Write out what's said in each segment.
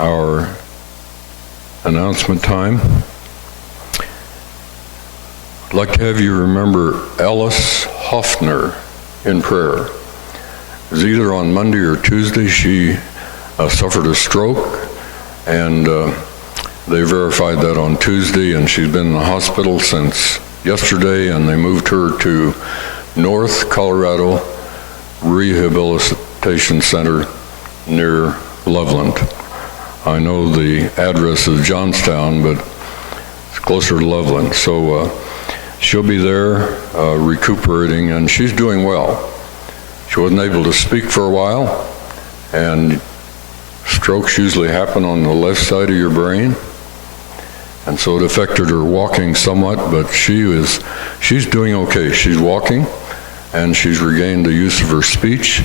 our announcement time. I'd like to have you remember Alice Hoffner in prayer. It was either on Monday or Tuesday. She suffered a stroke, and they verified that on Tuesday, and she's been in the hospital since yesterday, and they moved her to North Colorado Rehabilitation Center near Loveland. I know the address is Johnstown, but it's closer to Loveland. So she'll be there recuperating, and she's doing well. She wasn't able to speak for a while, and strokes usually happen on the left side of your brain, and so it affected her walking somewhat, but she's doing okay. She's walking, and she's regained the use of her speech,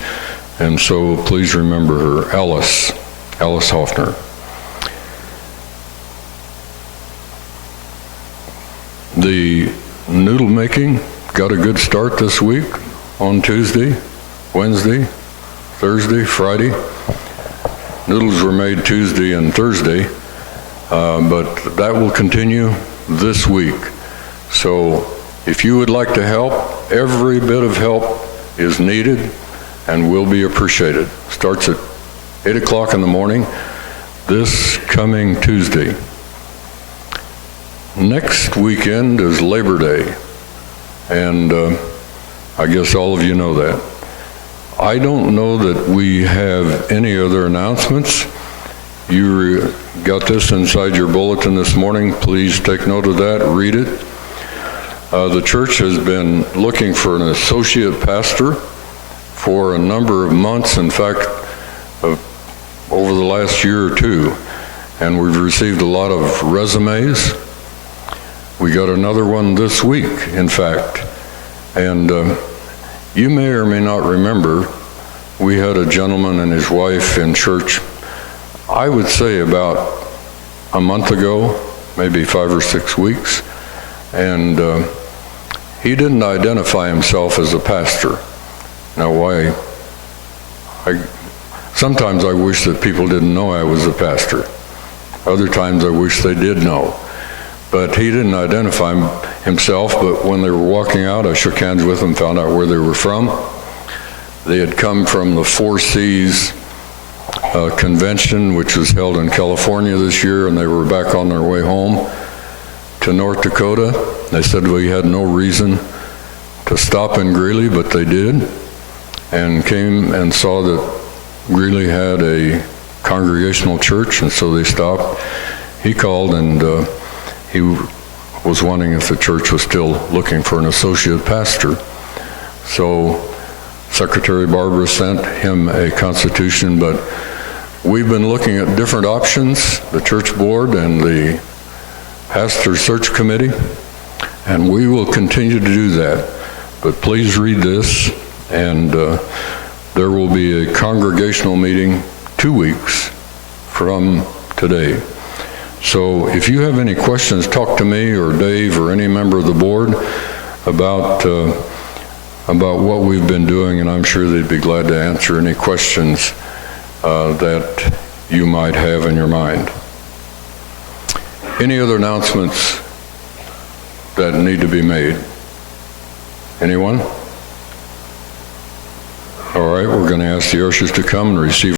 and so please remember her, Alice Hoffner. The noodle making got a good start this week on Tuesday, Wednesday, Thursday, Friday. Noodles were made Tuesday and Thursday, but that will continue this week. So if you would like to help, every bit of help is needed and will be appreciated. Starts at 8 o'clock in the morning this coming Tuesday. Next weekend is Labor Day, and I guess all of you know that. I don't know that we have any other announcements. You got this inside your bulletin this morning. Please take note of that, read it. The church has been looking for an associate pastor for a number of months, in fact, over the last year or two, and we've received a lot of resumes. We got another one this week, in fact, and you may or may not remember, we had a gentleman and his wife in church, I would say about a month ago, maybe 5 or 6 weeks, and he didn't identify himself as a pastor. Now, sometimes I wish that people didn't know I was a pastor. Other times I wish they did know. But he didn't identify himself, but when they were walking out, I shook hands with them, found out where they were from. They had come from the Four Seas convention, which was held in California this year, and they were back on their way home to North Dakota. They said we had no reason to stop in Greeley, but they did, and came and saw that Greeley had a Congregational church, and so they stopped. He called, and he was wondering if the church was still looking for an associate pastor. So Secretary Barbara sent him a constitution, but we've been looking at different options, the church board and the pastor search committee, and we will continue to do that. But please read this, and there will be a congregational meeting 2 weeks from today. So if you have any questions, talk to me or Dave or any member of the board about what we've been doing, and I'm sure they'd be glad to answer any questions that you might have in your mind. Any other announcements that need to be made? Anyone? All right, we're going to ask the ushers to come and receive